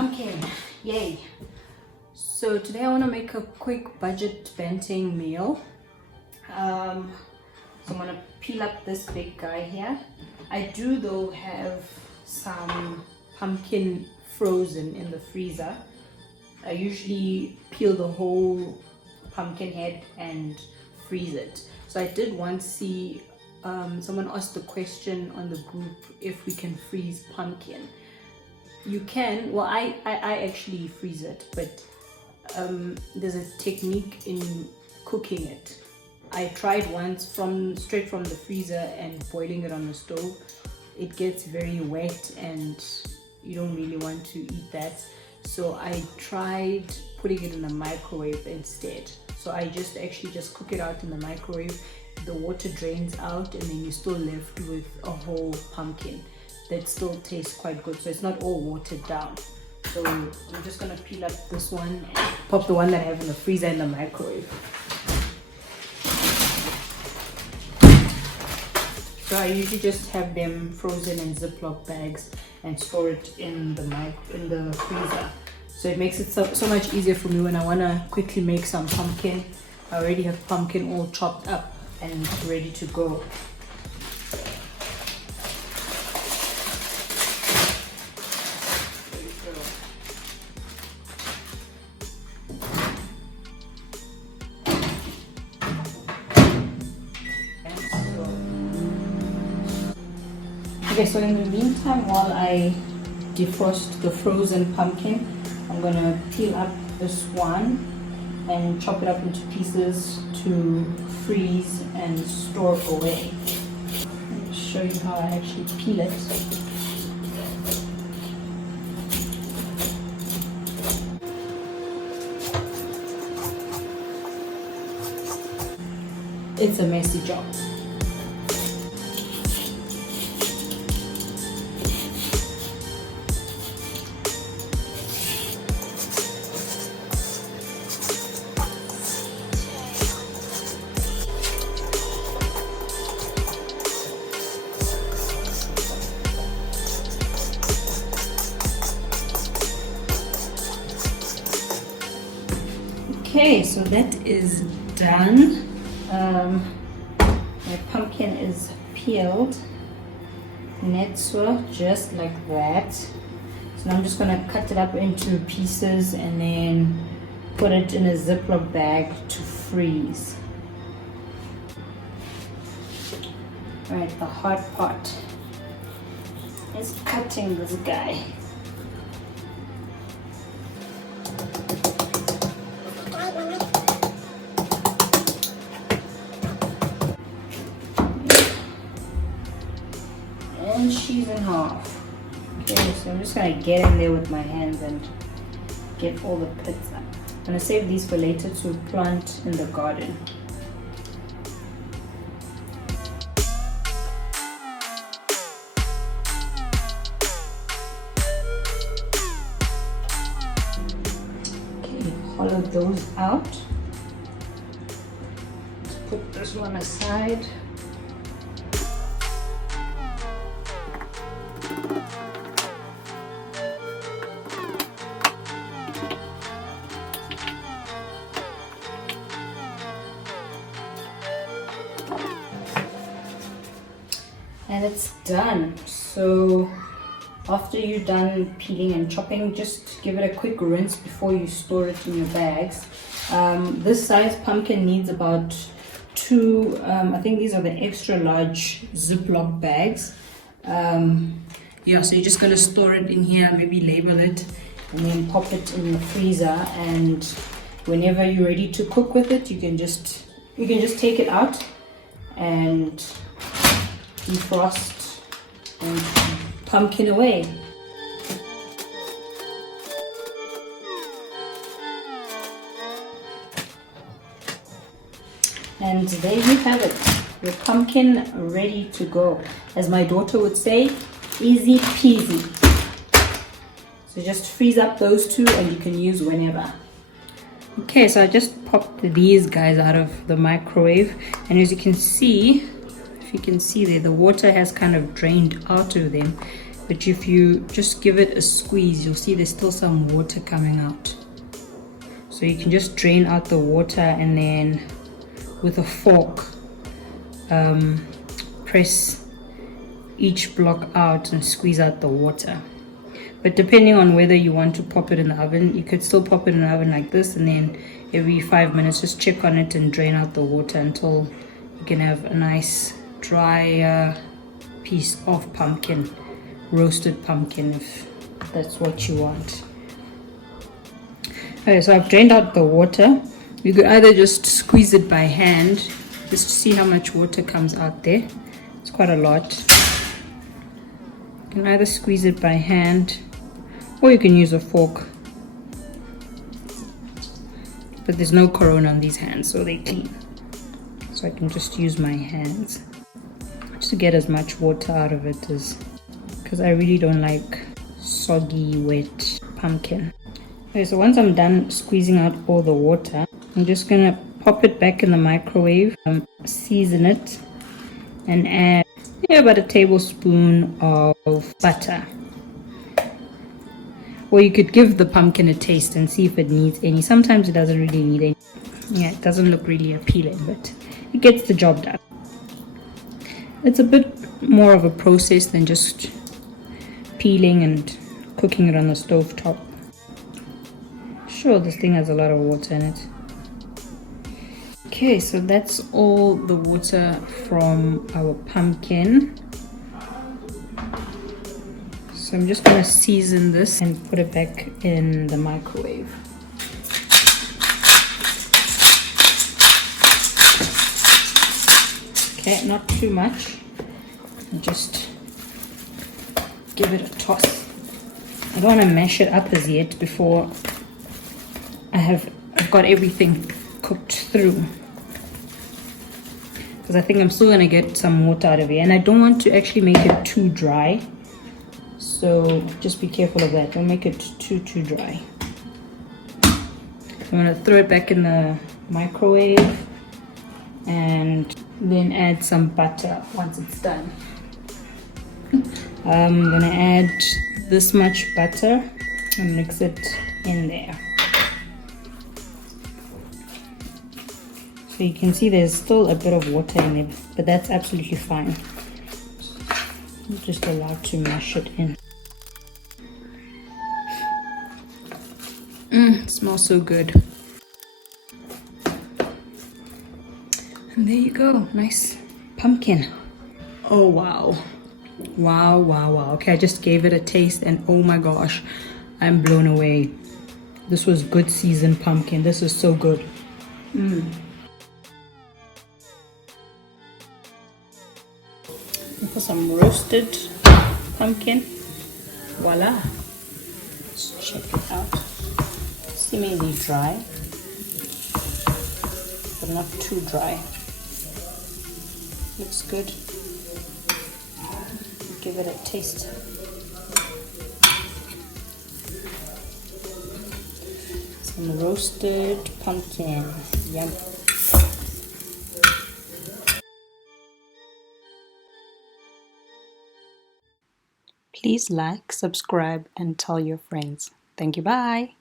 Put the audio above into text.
pumpkin, yay. So today I want to make a quick budget Banting meal. So I'm going to peel up this big guy here. I do though have some pumpkin frozen in the freezer. I usually peel the whole pumpkin head and freeze it. So I did once see someone asked the question on the group if we can freeze pumpkin. You can. Well, I actually freeze it, but there's a technique in cooking it. I tried once straight from the freezer and boiling it on the stove. It gets very wet and you don't really want to eat that. So I tried putting it in the microwave instead. So I just cook it out in the microwave. The water drains out and then you're still left with a whole pumpkin that still tastes quite good. So it's not all watered down. So I'm just gonna peel up this one and pop the one that I have in the freezer in the microwave. So I usually just have them frozen in Ziploc bags and store it in the freezer. So it makes it so much easier for me when I wanna quickly make some pumpkin. I already have pumpkin all chopped up and ready to go. Okay, so in the meantime, while I defrost the frozen pumpkin, I'm gonna peel up this one and chop it up into pieces to freeze and store away. I'll show you how I actually peel it. It's a messy job. Okay, so that is done. My pumpkin is peeled, netsua, just like that. So now I'm just gonna cut it up into pieces and then put it in a Ziploc bag to freeze. Alright, the hard part is cutting this guy. And she's in half. Okay, so I'm just gonna get in there with my hands and get all the pits up. I'm gonna save these for later to plant in the garden. Okay, hollow those out. Let's put this one aside. And it's done. So after you're done peeling and chopping, just give it a quick rinse before you store it in your bags. This size pumpkin needs about two, I think these are the extra large Ziploc bags. Yeah, so you're just gonna store it in here, maybe label it, and then pop it in the freezer. And whenever you're ready to cook with it, you can just take it out and defrost and pumpkin away. And there you have it, your pumpkin ready to go. As my daughter would say, easy peasy. So just freeze up those two and you can use whenever. Okay, so I just popped these guys out of the microwave, and as you can see, if you can see there, the water has kind of drained out of them. but if you just give it a squeeze, you'll see there's still some water coming out. So you can just drain out the water and then with a fork press each block out and squeeze out the water. But depending on whether you want to pop it in the oven, you could still pop it in the oven like this, and then every 5 minutes just check on it and drain out the water until you can have a nice dry piece of pumpkin, roasted pumpkin, if that's what you want. Okay, so I've drained out the water. You could either just squeeze it by hand, just to see how much water comes out there. It's quite a lot. You can either squeeze it by hand, or you can use a fork. But there's no corona on these hands, so they're clean. So I can just use my hands just to get as much water out of it as, because I really don't like soggy, wet pumpkin. Okay, so once I'm done squeezing out all the water, I'm just gonna pop it back in the microwave, season it, and add about a tablespoon of butter. Or you could give the pumpkin a taste and see if it needs any. Sometimes it doesn't really need any. Yeah, it doesn't look really appealing, but it gets the job done. It's a bit more of a process than just peeling and cooking it on the stove top. Sure, this thing has a lot of water in it. Okay, so that's all the water from our pumpkin. So I'm just gonna season this and put it back in the microwave. Okay, not too much. Just give it a toss. I don't want to mash it up as yet before I've got everything cooked through, because I think I'm still gonna get some water out of it, and I don't want to actually make it too dry. So just be careful of that. Don't make it too dry. I'm gonna throw it back in the microwave and then add some butter once it's done. I'm gonna add this much butter and mix it in there. So you can see there's still a bit of water in there, but that's absolutely fine. I'm just allowed to mash it in. It smells so good. And there you go, nice pumpkin. Oh wow. Wow. Okay, I just gave it a taste and oh my gosh, I'm blown away. This was good seasoned pumpkin. This is so good. For some roasted pumpkin. Voila. Let's check it out. Seemingly dry, but not too dry. Looks good. Give it a taste. Some roasted pumpkin. Yum. Please like, subscribe, and tell your friends. Thank you. Bye.